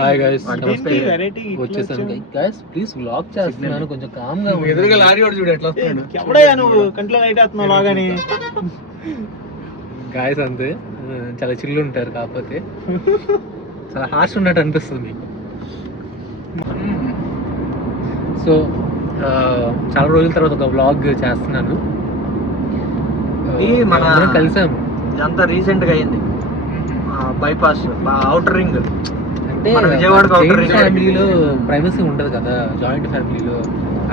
Hi guys, వచ్చేసాను guys. Please vlog చేస్తున్నాను, కొంచెం కామ్ గా. ఎదురుగా లారీ వాడు చూడు ఎట్లా వస్తున్నాడు. ఎవడయ్యా నువ్వు కంట్లో నైట్ వేస్తున్నావు లాగాని. గాయస్ అంతే, చాలా చిల్లు ఉంటారు, కాకపోతే చాలా హార్ష్ ఉన్నట్టు అనిపిస్తుంది మీకు. సో చాలా రోజుల తర్వాత ఒక వ్లాగ్ చేస్తున్నాను. మనం కలిసాము, ఇదంతా రీసెంట్ గా అయింది. బైపాస్ అవుటర్ రింగ్ అంటే జాయింట్ ఫ్యామిలీలో ప్రైవసీ ఉండదు కదా, జాయింట్ ఫ్యామిలీలో.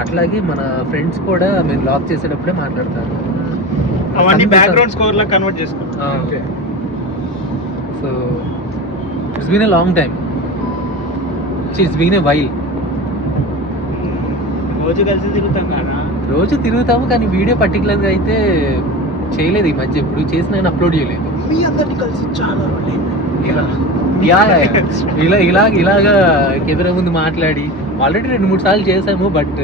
అట్లాగే మన ఫ్రెండ్స్ కూడా మేము వ్లాగ్ చేసేటప్పుడే మాట్లాడతారు, అవన్నీ బ్యాక్గ్రౌండ్ స్కోర్ లా కన్వర్ట్ చేసుకుంటాం. So it's been a long time, it's been a while. రోజు కలిసి తిరుగుతాం కదా, రోజు తిరుగుతాము, కానీ వీడియో పర్టికులర్గా అయితే చేయలేదు ఈ మధ్య. ఎప్పుడు చేసినా కానీ అప్లోడ్ చేయలేదు. మీ అందరినీ కలిసి చాలా ఇలాగా కెమెరా ముందు మాట్లాడి ఆల్రెడీ 2-3 సార్లు చేసాము, బట్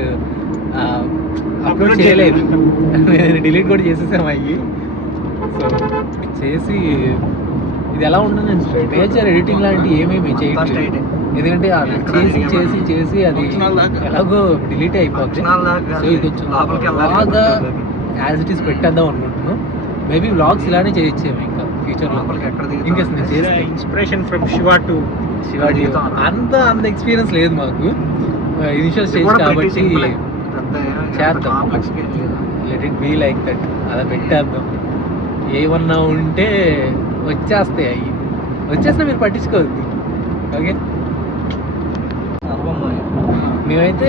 అప్లోడ్ చేయలేదు. డిలీట్ కూడా చేసేసాము అయ్యి. సో చేసి ఇది ఎలా ఉంటుంది, మేజర్ ఎడిటింగ్ లాంటి ఏమేమి చేయట్లేదు, ఎందుకంటే చేసి చేసి చేసి అది ఎలాగో డిలీట్ అయిపోతుంది. సో ఇది కొంచెం బాగా యాజ్ ఇట్ ఈస్ పెట్టేద్దాం అనుకుంటున్నాం. మేబీ వ్లాగ్స్ ఇలానే చేయొచ్చేమో ఇంకా ఫ్యూచర్ లో. ఇంకా ఇన్స్పిరేషన్ ఫ్రమ్ శివ టు అంత ఎక్స్పీరియన్స్ లేదు మాకు, ఇనిషియల్ స్టేజ్ కాబట్టి చేద్దాం. Let it be like that, అలా పెట్టేద్దాం. ఏమన్నా ఉంటే వచ్చేస్తాయి, అవి వచ్చేసినా మీరు పట్టించుకోవద్దు. ఓకే, మేమైతే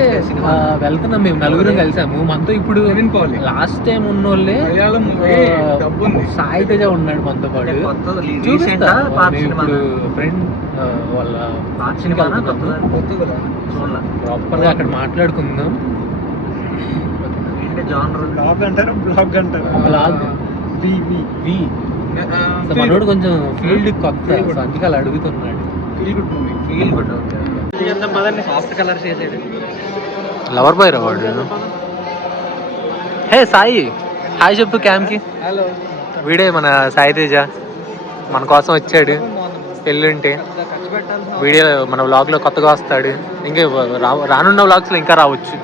వెళ్తున్నాం. మేము నలుగురం కలిసాము. మనతో ఇప్పుడు లాస్ట్ టైం ఉన్న వాళ్ళే సాయి తేజ ఉన్నాడు మనతో పాటు. చూపిస్తా, మేము ఇప్పుడు ఫ్రెండ్ వాళ్ళ ఫంక్షన్కి వెళ్తున్నాము. ప్రాపర్ గా అక్కడ మాట్లాడుకుందాం. బ్లాగ్ అంటారు, బ్లాగ్ అంటారు, బ్లాగ్ మనోడు కొంచెం ఫీల్డ్ కొత్త, అందుకే అలా అడుగుతున్నాడు. ఫీల్ గుడ్ సాఫ్ట్ కలర్ చేసేది. లవర్ బాయ్ రా వాడు. హే సాయి, హాయ్ చెప్పు క్యామ్కి. హలో, వీడే మన సాయి తేజ, మన కోసం వచ్చాడు. పెళ్ళుంటే వీడియో మన వ్లాగ్లో కొత్తగా వస్తాడు. ఇంకా రానున్న వ్లాగ్స్లో ఇంకా రావచ్చు.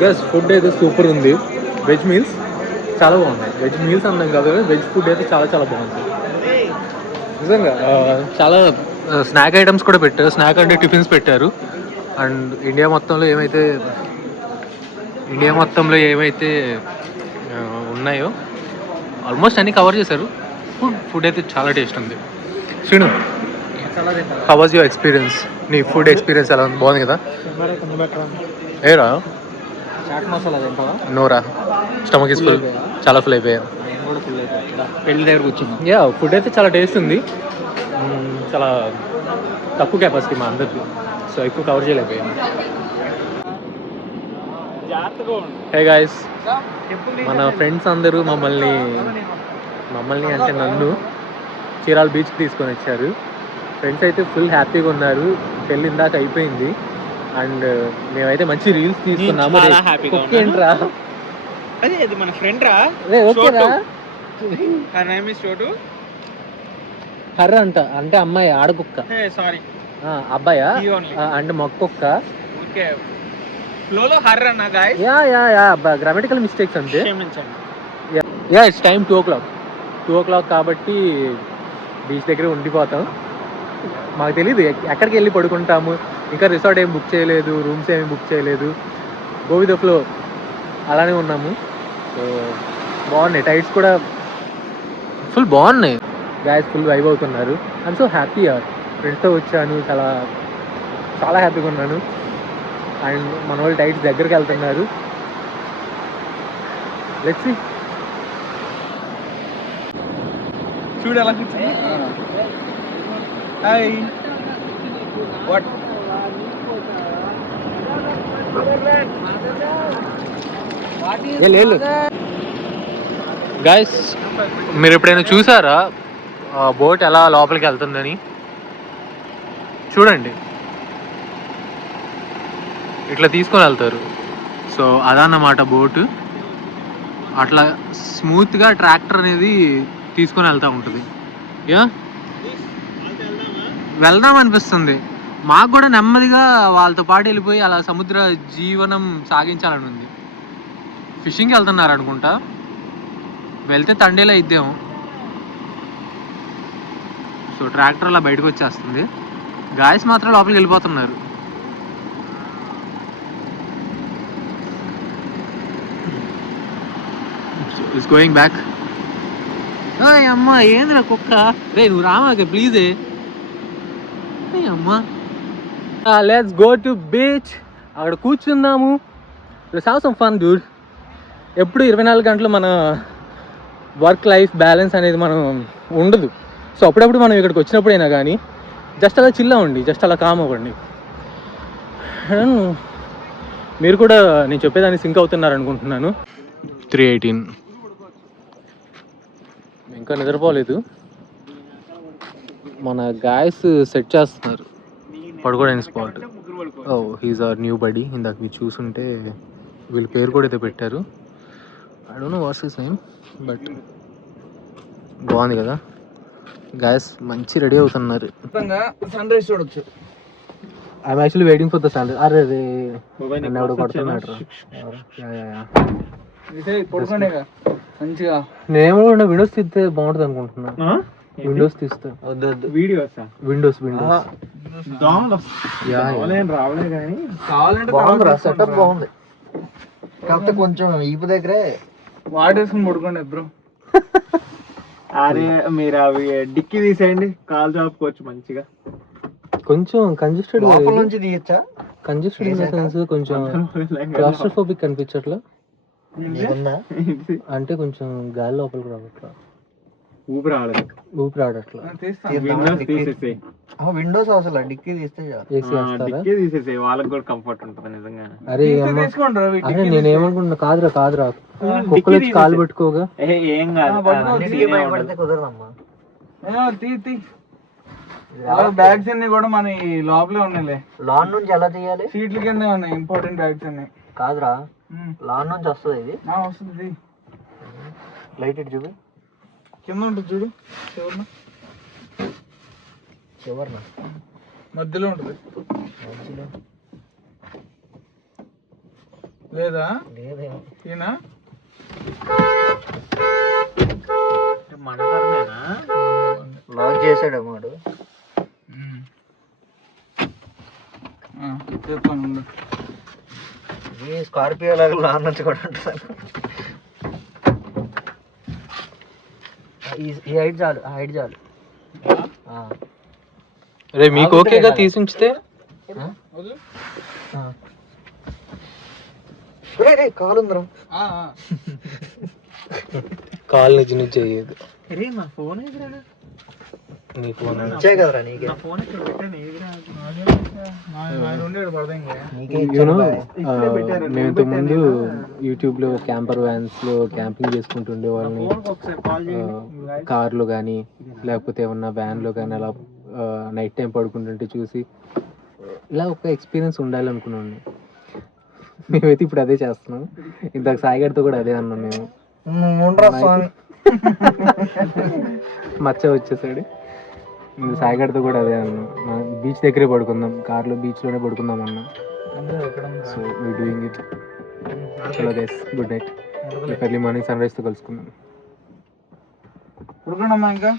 గస్ ఫుడ్ అయితే సూపర్ ఉంది. వెజ్ మీల్స్ చాలా బాగున్నాయి. వెజ్ మీల్స్ అన్నాం కదా, వెజ్ ఫుడ్ అయితే చాలా చాలా బాగుంది నిజంగా. చాలా స్నాక్ ఐటమ్స్ కూడా పెట్టారు. స్నాక్ అంటే టిఫిన్స్ పెట్టారు. అండ్ ఇండియా మొత్తంలో ఏమైతే ఉన్నాయో ఆల్మోస్ట్ అన్నీ కవర్ చేశారు. ఫుడ్ అయితే చాలా టేస్ట్ ఉంది. Srinu, how was your experience? నీ ఫుడ్ ఎక్స్పీరియన్స్ ఎలా ఉంది? బాగుంది కదా? ఏరా చాట్ మసాలా తింటావా? నోరా, స్టమక్ ఇస్ ఫుల్, చాలా ఫుల్ అయిపోయాను. పెళ్లి దగ్గర కూర్చున్నాం. యా, ఫుడ్ అయితే చాలా టేస్ట్ ఉంది. చాలా తక్కువ కెపాసిటీ మా అందరికి, సో ఎక్కువ కవర్ చేయలేకపోయాను. హే గాయస్, మన ఫ్రెండ్స్ అందరూ మమ్మల్ని అంటే నన్ను చీరాల బీచ్కి తీసుకొని వచ్చారు. ఫ్రెండ్స్ అయితే ఫుల్ హ్యాపీగా ఉన్నారు. పెళ్ళి ఇందాక అయిపోయింది. అండ్ మేమైతే మంచి రీల్స్ తీసుకున్నాము. చాలా హ్యాపీగా కుక్క ఏంట్రా? అదే అది మన ఫ్రెండ్ రా. ఓకేరా. హర్ నేమ్ ఇస్ చోటు. హర్ర అంటే అమ్మాయి ఆడకుక్క. సారీ అబ్బాయా అంటే మొక్కుక్క. ఓకే ఫ్లోలో హర్ అన్న గాయ్స్. యా గ్రామటికల్ మిస్టేక్స్ అంతే. యా ఇట్స్ టైం 2 o'clock కాబట్టి బీచ్ దగ్గర ఉండిపోతాం. మాకు తెలీదు ఎక్కడికి వెళ్ళి పడుకుంటాము. ఇంకా రిసార్ట్ ఏం బుక్ చేయలేదు, రూమ్స్ ఏమి బుక్ చేయలేదు. గో విత్ ద ఫ్లో అలానే ఉన్నాము. సో బాగున్నాయి, టైడ్స్ కూడా ఫుల్ బాగున్నాయి. గాయస్ ఫుల్ వైబ్ అవుతున్నారు. ఐఎమ్ సో హ్యాపీ యార్. ఫ్రెండ్స్తో వచ్చాను, చాలా చాలా హ్యాపీగా ఉన్నాను. అండ్ మన వాళ్ళు టైడ్స్ దగ్గరికి వెళ్తున్నారు. Let's see. చూడు ఎలా కూర్చుంది. హాయ్ వాట్ గైస్ మీరు ఎప్పుడైనా చూసారా బోట్ ఎలా లోపలికి వెళ్తుందని? చూడండి, ఇట్లా తీసుకొని వెళ్తారు. సో అదన్నమాట బోటు. అట్లా స్మూత్గా ట్రాక్టర్ అనేది తీసుకొని వెళ్తూ ఉంటుంది. యా వెళ్దాం అనిపిస్తుంది. మాకు కూడా నెమ్మదిగా వాళ్ళతో పాటు వెళ్ళిపోయి అలా సముద్ర జీవనం సాగించాలని ఉంది. ఫిషింగ్కి వెళ్తున్నారు అనుకుంటా, వెళ్తే తండేలా ఇద్దాము. సో ట్రాక్టర్ అలా బయటకు వచ్చేస్తుంది. గాయస్ మాత్రం లోపలికి వెళ్ళిపోతున్నారు. It's going back. అమ్మా ఏందిరా కుక్క? రే నువ్వు రామాక ప్లీజే. అమ్మా లెట్స్ గో టు బీచ్. అక్కడ కూర్చుందాము. Let's have some fun dude. ఎప్పుడు 24 గంటలు మన వర్క్ లైఫ్ బ్యాలెన్స్ అనేది మనం ఉండదు. సో అప్పుడప్పుడు మనం ఇక్కడికి వచ్చినప్పుడైనా కానీ జస్ట్ అలా చిల్ అవ్వండి, జస్ట్ అలా కామ్ అవ్వండి. మీరు కూడా నేను చెప్పేదాన్ని సింక్ అవుతున్నారు అనుకుంటున్నాను. 3:18 ఇంకా నిద్రపోలేదు. మన గాయస్ సెట్ చేస్తున్నారు పడుకోవడానికి spot. Oh he's our new buddy. ఇందాక మీరు చూసుంటే వీళ్ళ పేరు కూడా అయితే పెట్టారు. I don't know what's his name, but బాగుంది కదా. గాయస్ మంచి రెడీ అవుతున్నారు. సన్ రైజ్ చూడొచ్చు. I'm actually waiting for the sunrise. అరే రే నన్ను ఎవడో కొడుతున్నాడు. మంచిగా నేనేమో విండోస్ తీస్తే బాగుంటుంది అనుకుంటున్నా. విండోస్ తీస్తే విండోస్ సెటప్ బాగుంది. కాకపోతే కొంచెం ఈపు దగ్గరే వాడేసుకుని పడుకోండి బ్రో. అరే మీరు అవి డిక్కి తీసేయండి, కాలు చాపుకోవచ్చు మంచిగా. కొంచెం కంజెస్టెడ్ నుంచి తీయచ్చా? కంజెస్టెడ్ ఇన్ ద సెన్స్ కొంచెం క్లాస్ట్రోఫోబిక్ అనిపించట్లా అంటే కొంచెం గాలి లోపలికి రావట్లా, ఊపిరి రావట్లా. విండోస్ అవసరం డిక్కీ తీస్తే తీసేసే వాళ్ళకి కూడా కంఫర్ట్ ఉంటుంది నిజంగా. అరే అరే నేనేమనుకుంటున్నా, కాదురా కుక్కలు వచ్చి కాలు పెట్టుకోగా ఏం కాదు. కుదరదమ్మా. బ్యాగ్స్ అన్ని కూడా మన లోపలే ఉన్నాయిలే. లాన్ నుంచి ఎలా తీయాలి? సీట్ల కింద ఉన్నాయి ఇంపార్టెంట్ బ్యాగ్స్ అన్ని. కాదురా లాన్ నుంచి వస్తుంది ఇది. వస్తుంది. లైట్ ఇటు చూపి. కింద ఉంటుంది చూడు, చివరిన మధ్యలో ఉంటుంది. లేదా ఈయన మనకరమేనా లాక్ చేసాడు అమ్మాడు. చెప్తాను. ఈ స్కార్పియో లాగా లాన్ నుంచి కూడా ఉంటుంది. ఈ హైట్ చాలు, ఆ హైట్ చాలు. రే మీకు ఓకేగా తీసుంచితే కాలుందరా కాల్ నిజ నిజ చేయదు. నా ఫోన్ నీ ఫోన్ కదరా నీకే. మేము ఇంతకుముందు యూట్యూబ్ లో క్యాంపర్ వ్యాన్స్ లో క్యాంపింగ్ చేసుకుంటుండే వాళ్ళని, కార్లో కానీ లేకపోతే ఏమన్నా వ్యాన్ లో కానీ అలా నైట్ టైం పడుకుంటుంటే చూసి ఇలా ఒక ఎక్స్పీరియన్స్ ఉండాలి అనుకున్నాను. మేమైతే ఇప్పుడు అదే చేస్తున్నాం. ఇంతకు సాయిగడ్తో కూడా అదే అన్నాం మేము. స్వామి మచ్చ వచ్చేసాడు. సాయిగడ్తో కూడా అదే అన్నాం. బీచ్ దగ్గరే పడుకుందాం, కార్లో బీచ్లోనే పడుకుందాం అన్నాం. So we doing it. చలో guys, good night. Early morning sun రైజ్తో కలుసుకుందాం. పడుకున్నామ్మా ఇంకా.